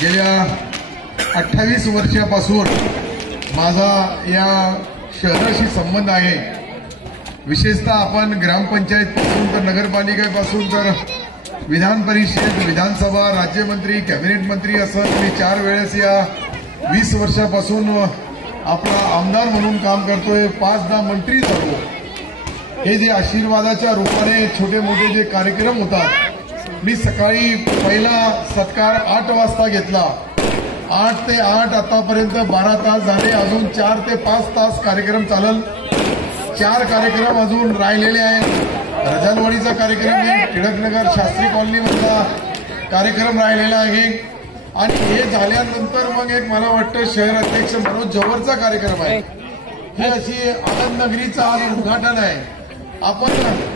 गेल्या 28 वर्षापासून माझा या शहराशी संबंध आहे। विशेषतः आपण ग्रामपंचायतपासून तर नगरपालिकेपासून तर विधान परिषद, विधानसभा, राज्यमंत्री, कॅबिनेट मंत्री असं मी 4 वेळेस या 20 वर्षापासून आपला आमदार म्हणून काम करतोय। 5-10 मंत्री झालो। हे जे आशीर्वादाच्या रूपाने छोटे मोठे जे कार्यक्रम होतात, मी सकाळी पहिला सत्कार 8 वाजता घेतला। 8 ते 8 आतापर्यंत 12 तास झाले। अजून 4 ते 5 तास कार्यक्रम चालल। 4 कार्यक्रम अजून राहिलेले आहेत। रजालवाडीचा कार्यक्रम आहे, टिळकनगर शास्त्री कॉलनीमधला कार्यक्रम राहिलेला आहे आणि हे झाल्यानंतर मग एक मला वाटतं शहर अध्यक्ष मनोज जवळचा कार्यक्रम आहे। ही अशी आनंद नगरीचं आज उद्घाटन आहे। आपण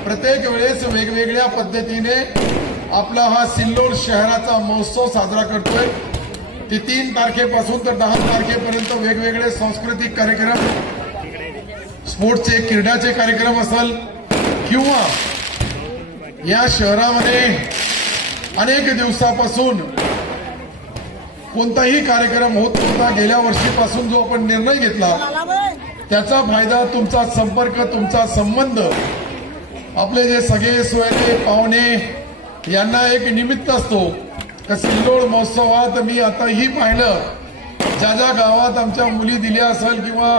प्रत्येक वेळेस वेगवेगळ्या पद्धतीने आपला हा सिल्लोड शहराचा महोत्सव साजरा करतोय। ती 3 तारखेपासून तर 10 तारखेपर्यंत वेगवेगळे सांस्कृतिक कार्यक्रम, स्पोर्ट्सचे, क्रीडाचे कार्यक्रम असेल किंवा या शहरामध्ये अनेक दिवसापासून कोणताही कार्यक्रम होत नव्हता। गेल्या वर्षीपासून जो आपण निर्णय घेतला त्याचा फायदा, तुमचा संपर्क, तुमचा संबंध, आपले जे सगळे सोयरे पाहुणे यांना एक निमित्त असतो। सिल्लोड महोत्सवात मी आताही पाहिलं, ज्या गावात आमच्या मुली दिल्या असेल किंवा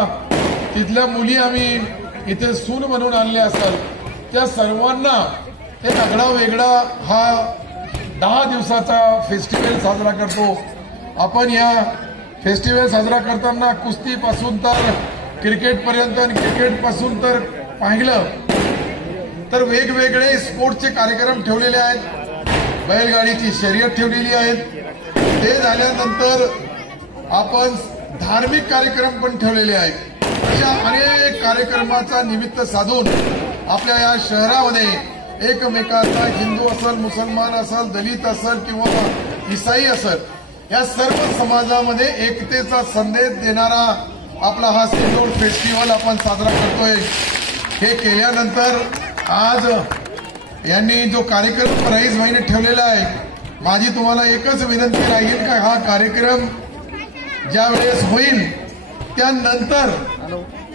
तिथल्या मुली आम्ही इथे सून म्हणून आणल्या असेल, त्या सर्वांना एक आगळा वेगळा हा 10 दिवसाचा फेस्टिवल साजरा करतो। आपण या फेस्टिवल साजरा करताना कुस्तीपासून तर क्रिकेटपर्यंत आणि क्रिकेटपासून तर पाहिलं तर वेगवेगळे स्पोर्ट्सचे कार्यक्रम ठेवलेले आहेत। बैलगाडीची शर्यत ठेवलेली आहेत। ते झाल्यानंतर आपण धार्मिक कार्यक्रम पण ठेवलेले आहेत। अशा अनेक कार्यक्रमाचा निमित्त साधून आपल्या या शहरामध्ये एकमेकाचा, हिंदू असेल, मुसलमान असेल, दलित असेल किंवा ईसाई असेल, या सर्व समाजामध्ये एकतेचा संदेश देणारा आपला हा सिल्लोड फेस्टिवल आपण साजरा करतोय। हे केल्यानंतर आज यांनी जो कार्यक्रम राईस भाईने ठेवलेला आहे, माझी तुम्हाला एकच विनंती राहील का हा कार्यक्रम ज्या वेळेस होईल त्यानंतर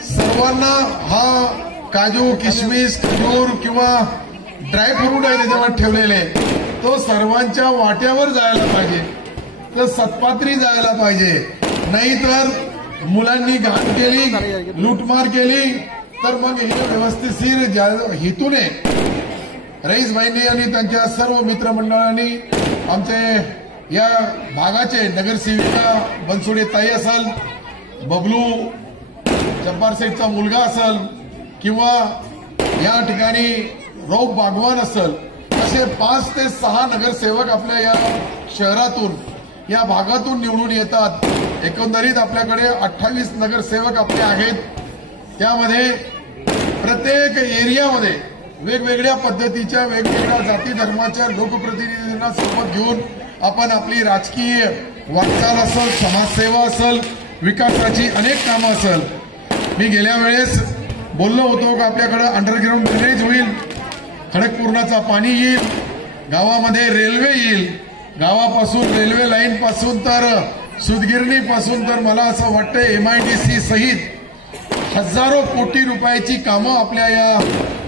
सर्वांना हा काजू, किशमिश, खजूर किंवा ड्रायफ्रूट आहे त्याच्यावर ठेवलेले, तो सर्वांच्या वाट्यावर जायला पाहिजे, तर सत्पात्री जायला पाहिजे। नाहीतर मुलांनी घाण केली, लूटमार केली तर मग हे व्यवस्थित हेतूने रईस भाईंनी आणि त्यांच्या सर्व मित्रमंडळांनी, आमचे या भागाचे नगरसेविका बनसोडे ताई असेल, बबलू जब्बार शेठचा मुलगा असेल किंवा या ठिकाणी रौफ बागवान असेल, असे 5 ते 6 नगरसेवक आपल्या या शहरातून, या भागातून निवडून येतात। एकंदरीत आपल्याकडे 28 नगरसेवक आपले आहेत। त्यामध्ये प्रत्येक एरियामध्ये वेगवेगळ्या पद्धतीच्या, वेगवेगळ्या जाती धर्माच्या लोकप्रतिनिधींना सोबत घेऊन आपण आपली राजकीय वाटचाल असेल, समाजसेवा असेल, विकासाची अनेक कामं असेल। मी गेल्या वेळेस बोललो होतो की आपल्याकडे अंडरग्राऊंड ड्रेनेज होईल, खडकपूर्णाचा पाणी येईल, गावामध्ये रेल्वे येईल, गावापासून रेल्वे लाईन पासून तर सुतगिरणी पासून तर मला असं वाटतं MIDC सहित हजारो कोटी रुपयाची कामं आपल्या या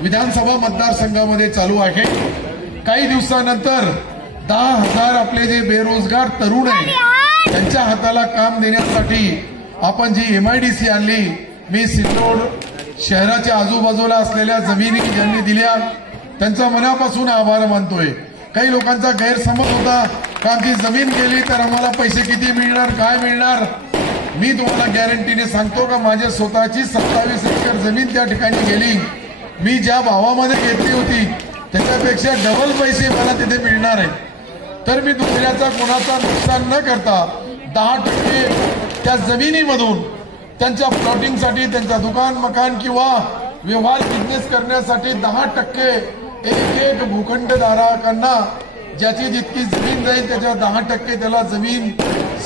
विधानसभा मतदारसंघामध्ये चालू आहे। काही दिवसानंतर 10,000 आपले जे बेरोजगार तरुण आहेत त्यांच्या हाताला काम देण्यासाठी आपण जी MIDC आणली, मी सिल्लोड शहराच्या आजूबाजूला असलेल्या जमिनी ज्यांनी दिल्या त्यांचा मनापासून आभार मानतोय। काही लोकांचा गैरसमज होता का आमची जमीन गेली तर आम्हाला पैसे किती मिळणार, काय मिळणार। मी तुम्हाला गॅरंटीने सांगतो का माझी स्वतःची 27 एकर जमीन त्या ठिकाणी गेली। मी ज्या भावामध्ये घेतली होती त्याच्यापेक्षा डबल पैसे मला तिथे मिळणार आहेत। तर मी दुसऱ्याचा कोणाचा नुकसान न करता 10% त्या जमिनीमधून त्यांच्या प्लॉटिंगसाठी, त्यांचा दुकान, मकान किंवा व्यवहार बिझनेस करण्यासाठी 10% एक भूखंडधारकांना ज्याची जितकी जमीन जाईल त्याच्या 10% त्याला जमीन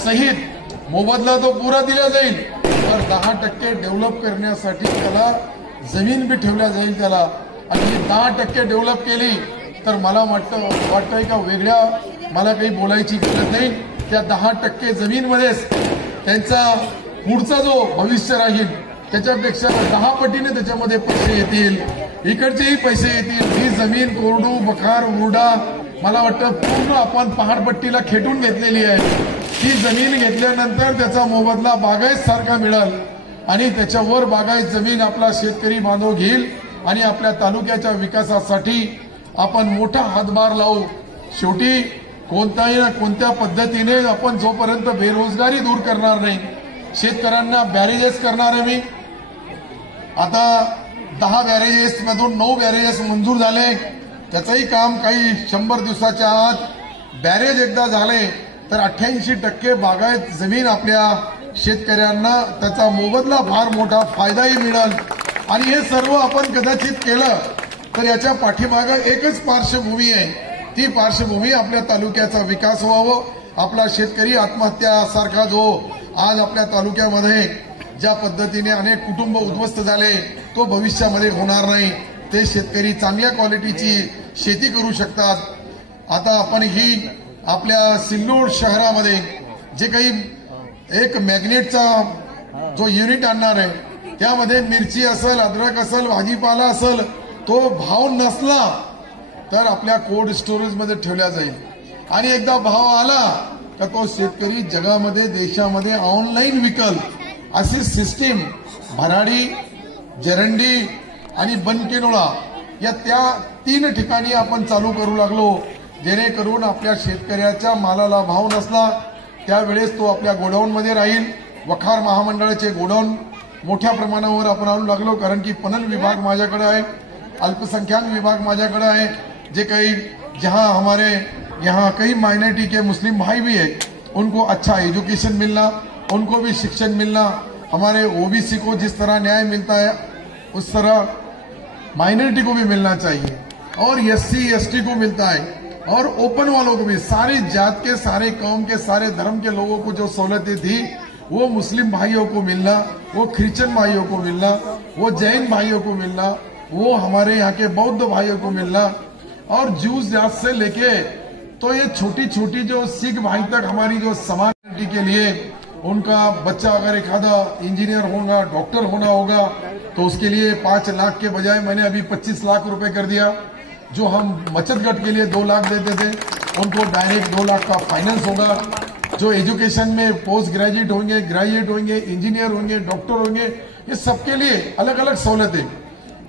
सहित मोबदला तो पुरा दिला जाईल, तर 10% डेव्हलप करण्यासाठी त्याला जमीन बी ठेवल्या जाईल त्याला। आणि 10% डेव्हलप केली तर मला वाटतंय का वेगळ्या मला काही बोलायची गरज नाही। त्या 10% जमीनमध्येच त्यांचा पुढचा जो भविष्य राहील त्याच्यापेक्षा 10 पटीने त्याच्यामध्ये पैसे येतील, इकडचेही पैसे येतील। ही जमीन कोरडू बखार उरडा मला वाटतं पूर्ण आपण पहाडपट्टीला खेटून घेतलेली आहे। ती जमीन घेतल्यानंतर त्याचा मोबदला बागायत सारखा मिळेल आणि त्याच्यावर बागायत जमीन आपला शेतकरी बांधव घेईल आणि आपल्या तालुक्याच्या विकासासाठी आपण मोठा हातभार लावू। शेवटी कोणत्याही ना कोणत्या पद्धतीने आपण जोपर्यंत बेरोजगारी दूर करणार नाही, शेतकऱ्यांना बॅरेजेस करणार आहे। मी आता 10 बॅरेजेस मधून 9 बॅरेजेस मंजूर झाले, त्याचंही काम काही 100 दिवसाच्या आत बॅरेज एकदा झाले तर 88% बागायत जमीन आपल्या शेतकऱ्यांना त्याचा मोबदला फार मोठा फायदाही मिळेल। आणि हे सर्व आपण कदाचित केलं तर याच्या पाठीमागे एकच पार्श्वभूमी आहे, ती पार्श्वभूमी आपल्या तालुक्याचा विकास व्हावं। आपला शेतकरी आत्महत्यासारखा जो आज आपल्या तालुक्यामध्ये ज्या पद्धतीने अनेक कुटुंब उद्ध्वस्त झाले तो भविष्यामध्ये होणार नाही। ते शेतकरी चांगल्या क्वालिटीची शेती करू शकतात। आता आपण ही आपल्या सिल्लोड शहरामध्ये जे काही एक मॅग्नेटचा जो युनिट आणणार आहे त्यामध्ये मिरची असेल, अद्रक असेल, भाजीपाला असेल, तो भाव नसला तर आपल्या कोल्ड स्टोरेजमध्ये ठेवला जाईल आणि एकदा भाव आला तर तो शेतकरी जगामध्ये देशामध्ये ऑनलाईन विकल। अशी सिस्टीम भराडी, जरंडी आणि बनकेनोळा या त्या 3 ठिकाणी आपण चालू करू लागलो, जेणेकरून आपल्या शेतकऱ्याच्या मालाला भाव नसला त्यावेळेस तो आपल्या गोडाऊनमध्ये राहील। वखार महामंडळाचे गोडाऊन मोठ्या प्रमाणावर आपण आणू लागलो, कारण की पणन विभाग माझ्याकडे आहे, अल्पसंख्याक विभाग माझ्याकडे आहे। जे कई जहां हमारे यहाँ कई माइनॉरिटी के मुस्लिम भाई भी है, उनको अच्छा एजुकेशन मिलना, उनको भी शिक्षण मिलना, हमारे ओबीसी को जिस तरह न्याय मिलता है उस तरह माइनॉरिटी को भी मिलना चाहिए और एससी एसटी को मिलता है और ओपन वालों को भी, सारी जात के, सारे कौम के, सारे धर्म के लोगों को जो सहूलतें थी वो मुस्लिम भाइयों को मिलना, वो क्रिश्चियन भाइयों को मिलना, वो जैन भाइयों को मिलना, वो हमारे यहाँ के बौद्ध भाइयों को मिलना और जूस जात से लेके तो ये छोटी छोटी जो सिख भाई तक हमारी जो समाज के लिए उनका बच्चा अगर एक आधा इंजीनियर होगा, डॉक्टर होना होगा तो उसके लिए 5 लाख के बजाय मैंने अभी 25 लाख रुपए कर दिया। जो हम बचत गट के लिए 2 लाख देते थे उनको डायरेक्ट 2 लाख का फाइनेंस होगा। जो एजुकेशन में पोस्ट ग्रेजुएट होंगे, ग्रेजुएट होंगे, इंजीनियर होंगे, डॉक्टर होंगे, ये सबके लिए अलग अलग सवलतें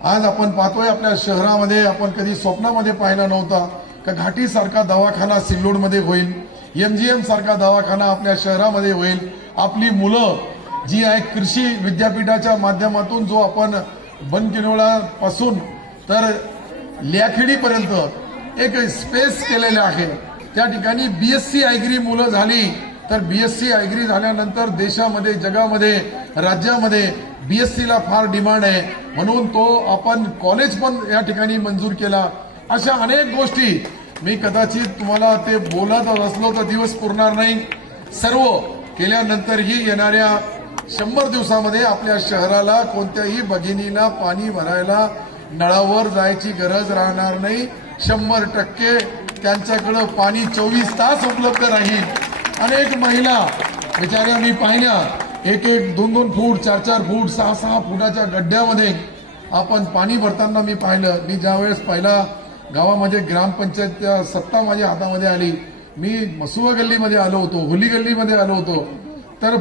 आज आपण पाहतोय। आपल्या शहरामध्ये आपण कधी स्वप्नामध्ये पाहिला नव्हता का घाटी सारखा दवाखाना सिल्लोडमध्ये होईल, एमजीएम सारखा दवाखाना आपल्या शहरामध्ये होईल। आपली मुलं जी आहे कृषी विद्यापीठाच्या माध्यमातून जो आपण बनकिनोळा पासून तर लियाखेडी पर्यंत एक स्पेस केलेले आहे, त्या ठिकाणी बीएससी ॲग्री मुलं झाली तर बीएससी ॲग्री झाल्यानंतर देशामध्ये, जगामध्ये, राज्यामध्ये बीएससीला फार डिमांड आहे, म्हणून तो आपण कॉलेज पण या ठिकाणी मंजूर केला। अशा अनेक गोष्टी मी कदाचित तुम्हाला ते बोलत असलो तर दिवस पुरणार नाही। सर्व केल्यानंतरही येणाऱ्या 100 दिवसामध्ये आपल्या शहराला कोणत्याही भगिनीला पाणी भरायला नळावर जायची गरज राहणार नाही। 100% त्यांच्याकडे पाणी 24 तास उपलब्ध राहील। अनेक महिला बिचाऱ्या मी पाहिल्या 1-1, 2-2 फूट, 4-4 फूट, 6-6 फुटाच्या गड्ड्यामध्ये आपण पाणी भरताना मी पाहिलं। मी ज्यावेळेस पहिला गावामध्ये ग्रामपंचायत सत्ता माझ्या हातामध्ये आली, मी मसुवा गल्लीमध्ये आलो होतो, होली गल्लीमध्ये आलो होतो, तर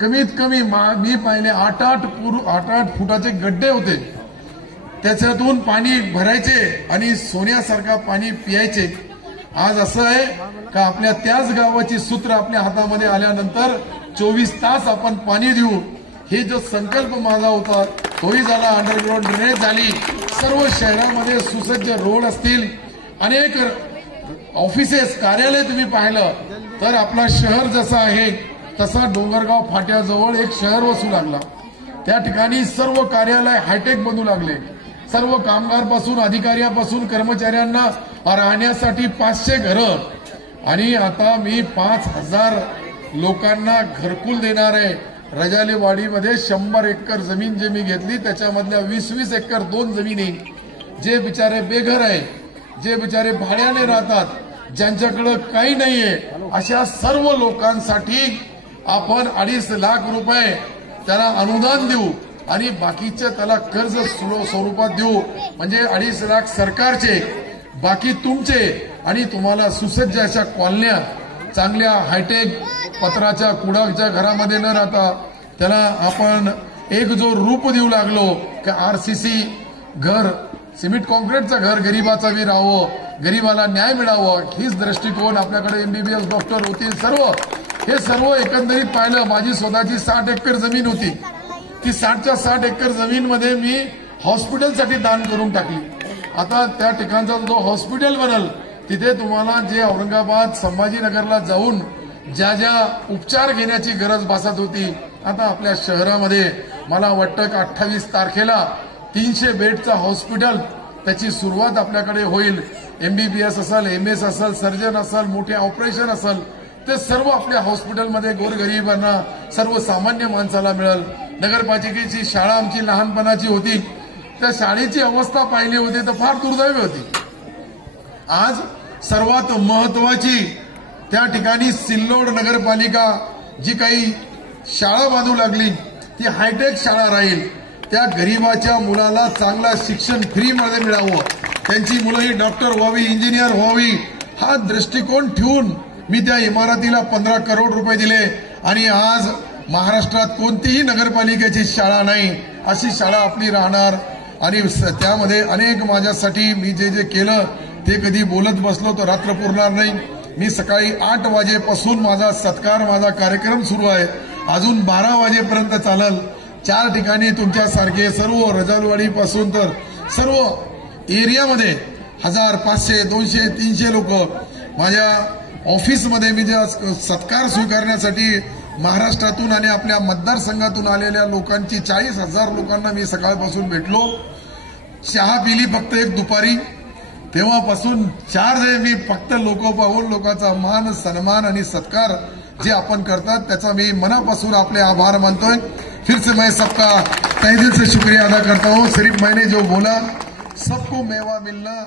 कमीत कमी मी पाहिले 8-8 फुटाचे गड्डे होते, त्याच्यातून पाणी भरायचे आणि सोन्यासारखा पाणी पियायचे। आज असं आहे का आपल्या त्याच गावाची सूत्र आपल्या हातामध्ये आल्यानंतर 24 तास आपण पाणी देऊ, हे जो संकल्प माझा होता तोही झाला। अंडरग्राउंड ड्रेनेज झाली, सर्व शहरामध्ये सुसज्ज रोड असतील, अनेक ऑफिसेस, कार्यालय तुम्ही पाहिलं तर आपला शहर जसा आहे तसा डोंगरगाव फाट्याजवळ एक शहर वसू लागला। त्या ठिकाणी सर्व कार्यालय हायटेक बनू लागले, सर्व कामगारपासून, अधिकाऱ्यापासून, कर्मचाऱ्यांना राहण्यासाठी 500 घरं आणि आता मी 5000 लोकांना घरकुल देणार आहे। रजालेवाडीमध्ये 100 एकर जमीन जे मी घेतली त्याच्यामधल्या 20-20 एकर 2 जमिनी जे बिचारे बेघर आहे, जे बिचारे भाड्याने राहतात, ज्यांच्याकडे काही नाहीये अशा सर्व लोकांसाठी आपण 2.5 लाख रुपये त्याला अनुदान देऊ आणि बाकीचे त्याला कर्ज स्वरूपात देऊ. म्हणजे 2.5 लाख सरकारचे, बाकी तुमचे, आणि तुम्हाला सुसज्ज अशा कॉलन्या, चांगल्या हायटेक पत्राच्या कुडाच्या घरामध्ये न राहता त्याला आपण एक जो रूप देऊ लागलो की RCC घर, सिमेंट कॉन्क्रीटचं घर गरीबाचा बी राहावं, गरीबाला न्याय मिळावं, हीच दृष्टिकोन आपल्याकडे MBBS डॉक्टर होतील सर्व. हे सर्व एकंदरीत पाहिलं. माझी स्वतःची 60 एकर जमीन होती. ती 60च्या 60 एकर जमीनमध्ये मी हॉस्पिटलसाठी दान करून टाकली. आता त्या ठिकाणचा जो हॉस्पिटल बनल तिथे तुम्हाला जे औरंगाबाद संभाजीनगरला जाऊन ज्या ज्या उपचार घेण्याची गरज भासत होती, आता आपल्या शहरामध्ये मला वाटतं की 28 तारखेला 300 बेडचा हॉस्पिटल त्याची सुरुवात आपल्याकडे होईल. MBBS असेल, MS असेल, सर्जन असेल, मोठे ऑपरेशन असेल, ते सर्व आपल्या हॉस्पिटलमध्ये गोरगरिबांना, सर्वसामान्य माणसाला मिळेल. नगरपालिकेची शाळा आमची लहानपणाची होती, त्या शाळेची अवस्था पाहिली होती तर फार दुर्दैवी होती. आज सर्वात महत्वाची त्या ठिकाणी सिल्लोड नगरपालिका जी काही शाळा बांधू लागली ती हायटेक शाळा राहील. त्या गरीबाच्या मुलाला चांगला शिक्षण फ्रीमध्ये मिळावं, त्यांची मुलंही डॉक्टर व्हावी, इंजिनियर व्हावी, हा दृष्टिकोन ठेवून मी त्या इमारतीला 15 करोड रुपये दिले. आणि आज महाराष्ट्रात कोणतीही नगरपालिकेची शाळा नाही अशी शाळा आपली राहणार. आणि त्यामध्ये अनेक माझ्यासाठी मी जे जे केलं ते कधी बोलत बसलो तर रात्र पुरणार नाही. मी सकाळी 8 वाजेपासून माझा सत्कार, माझा कार्यक्रम सुरू आहे, अजून 12 वाजेपर्यंत चालल. 4 ठिकाणी तुमच्यासारखे सर्व रजालवाडी पासून तर सर्व एरियामध्ये 1000, 500, 200, 300 लोक माझ्या ऑफिसमध्ये मी जे सत्कार स्वीकारण्यासाठी महाराष्ट्रातून आणि आपल्या मतदारसंघातून आलेल्या लोकांची 40,000 लोकांना मी सकाळपासून भेटलो. चहा पिली फक्त एक दुपारी. तेव्हापासून 4 मी फक्त लोक पाहून लोकांचा मान, सन्मान आणि सत्कार जे आपण करतात त्याचा मी मनापासून आपले आभार मानतोय. फिर से मैं सबका तहे दिल से शुक्रिया अदा करता हूँ. सिर्फ मैंने जो बोला सबको मेवा मिलना